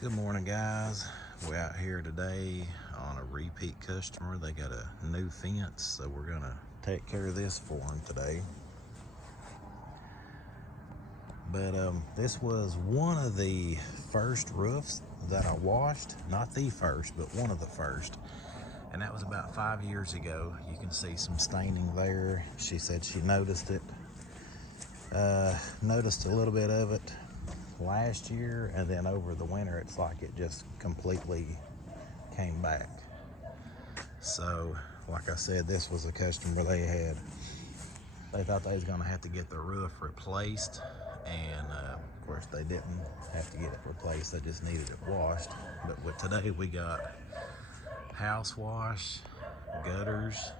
Good morning, guys. We're out here today on a repeat customer. They got a new fence, so we're gonna take care of this for them today. But this was one of the first roofs that I washed. Not the first, but one of the first. And that was about 5 years ago. You can see some staining there. She said she noticed it. Noticed a little bit of it last year, and then over the winter it's like it just completely came back. So like I said, this was a customer they thought they was gonna have to get the roof replaced, and of course they didn't have to get it replaced, they just needed it washed. But with today we got house wash, gutters.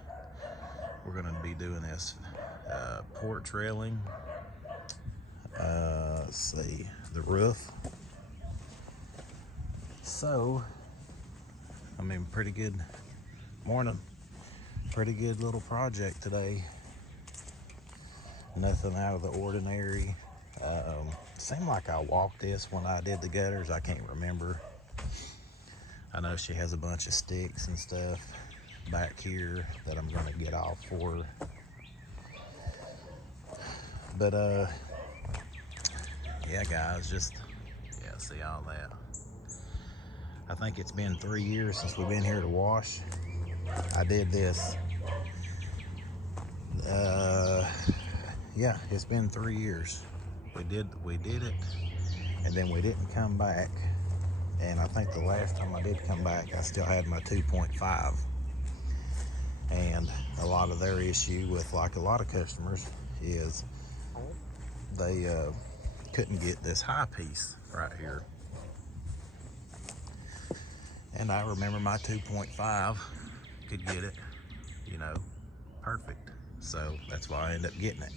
We're gonna be doing this porch railing, let's see, the roof. So, I mean, pretty good morning. Pretty good little project today. Nothing out of the ordinary. Seemed like I walked this when I did the gutters. I can't remember. I know she has a bunch of sticks and stuff back here that I'm gonna get off for her. But yeah, guys, just see all that. I think it's been 3 years since we've been here to wash. I did this. Yeah, it's been 3 years. We did it, and then we didn't come back. And I think the last time I did come back, I still had my 2.5. And a lot of their issue with, like a lot of customers, is they couldn't get this high piece right here. And I remember my 2.5 could get it, perfect. So that's why I ended up getting it.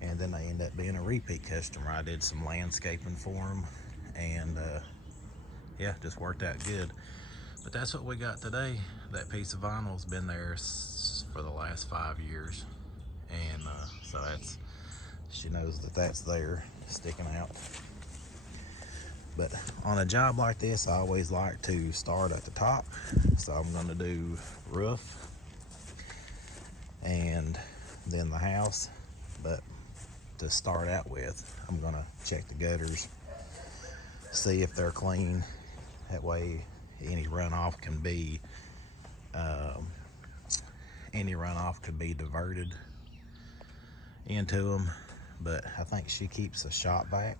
And then I ended up being a repeat customer. I did some landscaping for them, and yeah, just worked out good. But that's what we got today. That piece of vinyl's been there for the last 5 years, and so she knows that that's there, sticking out. But on a job like this, I always like to start at the top. So I'm gonna do roof and then the house. But to start out with, I'm gonna check the gutters, see if they're clean. That way any runoff can be diverted into them. But I think she keeps a shot back,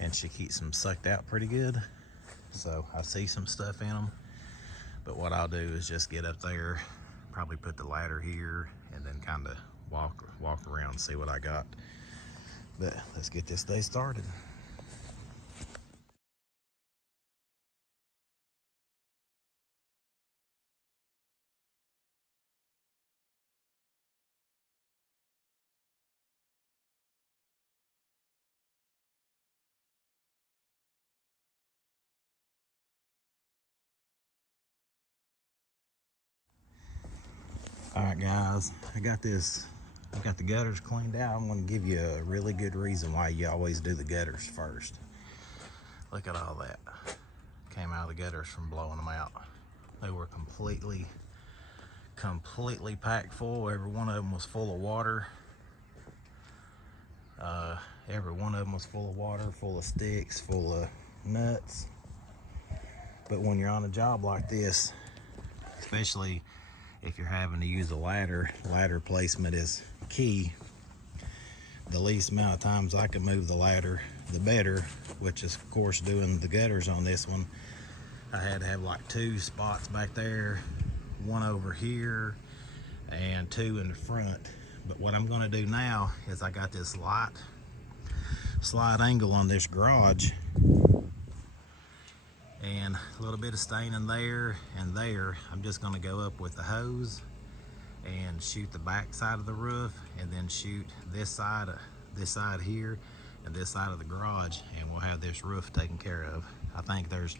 and she keeps them sucked out pretty good. So I see some stuff in them. But what I'll do is just get up there, probably put the ladder here, and then kind of walk around and see what I got. But let's get this day started. All right, guys, I got the gutters cleaned out. I'm going to give you a really good reason why you always do the gutters first. Look at all that. Came out of the gutters from blowing them out. They were completely packed full. Every one of them was full of water. Every one of them was full of water, full of sticks, full of nuts. But when you're on a job like this, especially if you're having to use a ladder placement is key. The least amount of times I can move the ladder, the better, which is of course doing the gutters on this one. I had to have like 2 spots back there, 1 over here, and 2 in the front. But what I'm gonna do now is I got this slight angle on this garage, and a little bit of staining there and there. I'm just gonna go up with the hose and shoot the back side of the roof, and then shoot this side here and this side of the garage, and we'll have this roof taken care of. I think there's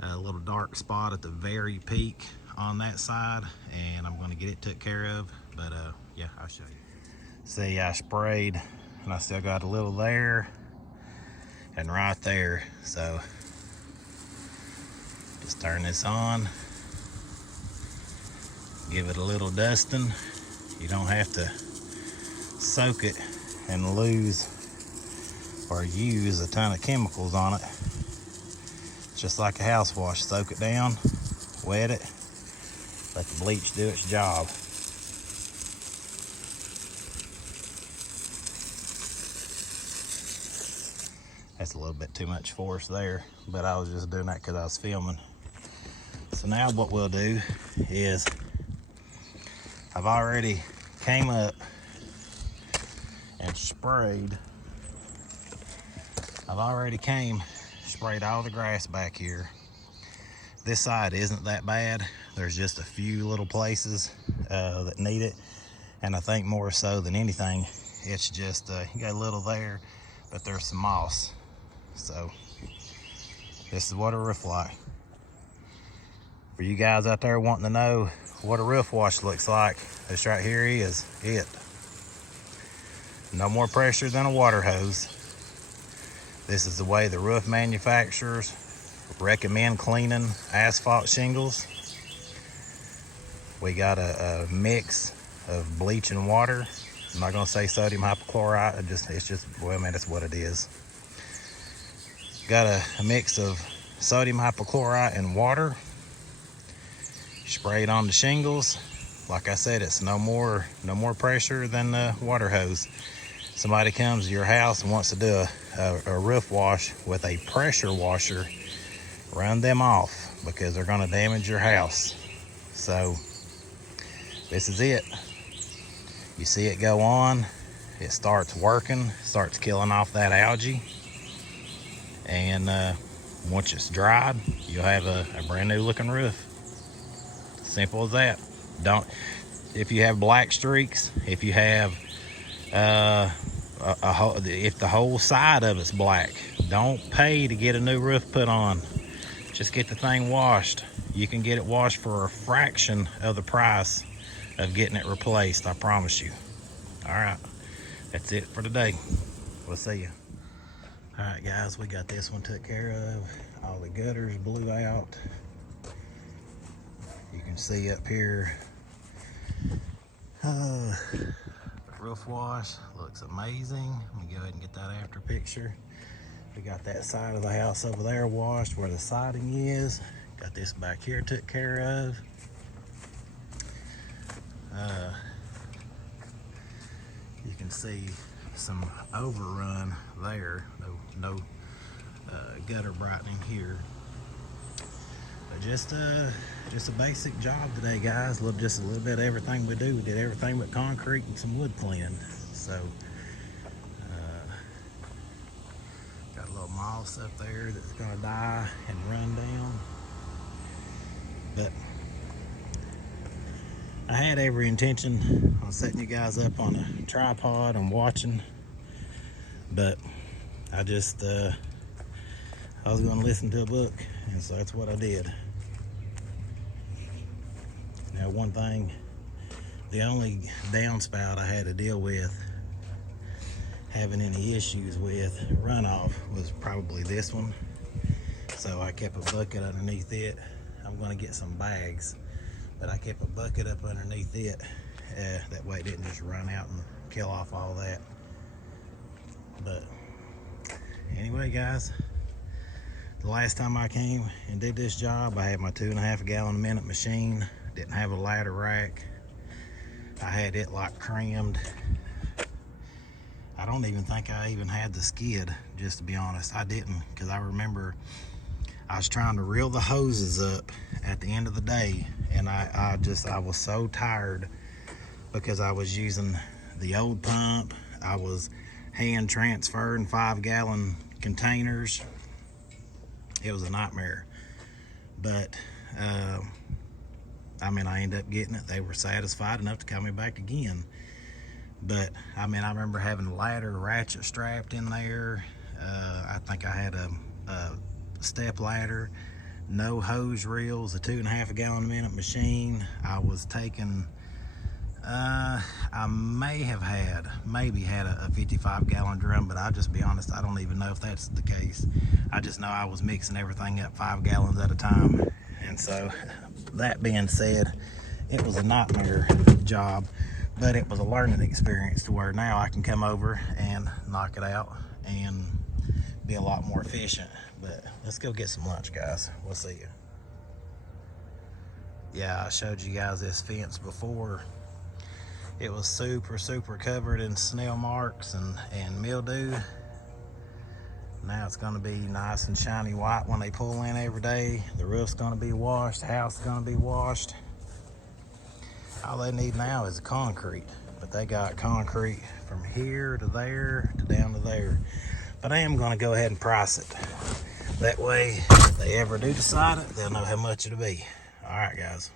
a little dark spot at the very peak on that side, and I'm gonna get it took care of. But yeah, I'll show you. See, I sprayed, and I still got a little there and right there. So Just turn this on, give it a little dusting. You don't have to soak it and lose or use a ton of chemicals on it. It's just like a house wash. Soak it down, wet it, let the bleach do its job. That's a little bit too much force there, but I was just doing that because I was filming. So now what we'll do is, I've already came up and sprayed. Sprayed all the grass back here. This side isn't that bad. There's just a few little places that need it. And I think more so than anything, it's just, you got a little there, but there's some moss. So this is what a roof like. For you guys out there wanting to know what a roof wash looks like, this right here is it. No more pressure than a water hose. This is the way the roof manufacturers recommend cleaning asphalt shingles. We got a mix of bleach and water. I'm not gonna say sodium hypochlorite, it's just, well, man, that's what it is. Got a mix of sodium hypochlorite and water. Spray it on the shingles. Like I said, it's no more pressure than the water hose. Somebody comes to your house and wants to do a roof wash with a pressure washer, run them off because they're gonna damage your house. So this is it. You see it go on, it starts working, starts killing off that algae. And once it's dried, you'll have a brand new looking roof. Simple as that. If you have black streaks, if you have if the whole side of it's black, don't pay to get a new roof put on. Just get the thing washed. You can get it washed for a fraction of the price of getting it replaced, I promise you. All right, that's it for today. We'll see you. All right, guys, we got this one took care of. All the gutters blew out. You can see up here, the roof wash looks amazing. Let me go ahead and get that after picture. We got that side of the house over there washed where the siding is. Got this back here took care of. You can see some overrun there. No gutter brightening here. But just a basic job today, guys. Just a little bit of everything we do. We did everything but concrete and some wood cleaning. So got a little moss up there that's gonna die and run down. But I had every intention on setting you guys up on a tripod and watching, but I was going to listen to a book, and so that's what I did. Now, one thing, the only downspout I had to deal with having any issues with runoff was probably this one. So I kept a bucket underneath it. I'm going to get some bags, but I kept a bucket up underneath it. That way it didn't just run out and kill off all that. But anyway, guys, the last time I came and did this job, I had my 2.5 gallon a minute machine. Didn't have a ladder rack. I had it like crammed. I don't even think I even had the skid, just to be honest. I didn't, because I remember I was trying to reel the hoses up at the end of the day, and I was so tired because I was using the old pump. I was hand transferring 5 gallon containers. It was a nightmare. But I mean, I ended up getting it. They were satisfied enough to call me back again. But I mean, I remember having a ladder ratchet strapped in there. I think I had a step ladder, no hose reels, a 2.5 gallon a minute machine. I was taking I maybe had a 55-gallon drum, but I'll just be honest, I don't even know if that's the case. I just know I was mixing everything up 5 gallons at a time. And so, that being said, it was a nightmare job, but it was a learning experience to where now I can come over and knock it out and be a lot more efficient. But let's go get some lunch, guys. We'll see you. Yeah, I showed you guys this fence before. It was super covered in snail marks and mildew. Now it's gonna be nice and shiny white when they pull in every day. The roof's gonna be washed, the house is gonna be washed. All they need now is concrete, but they got concrete from here to there to down to there. But I am gonna go ahead and price it. That way, if they ever do decide it, they'll know how much it'll be. All right, guys.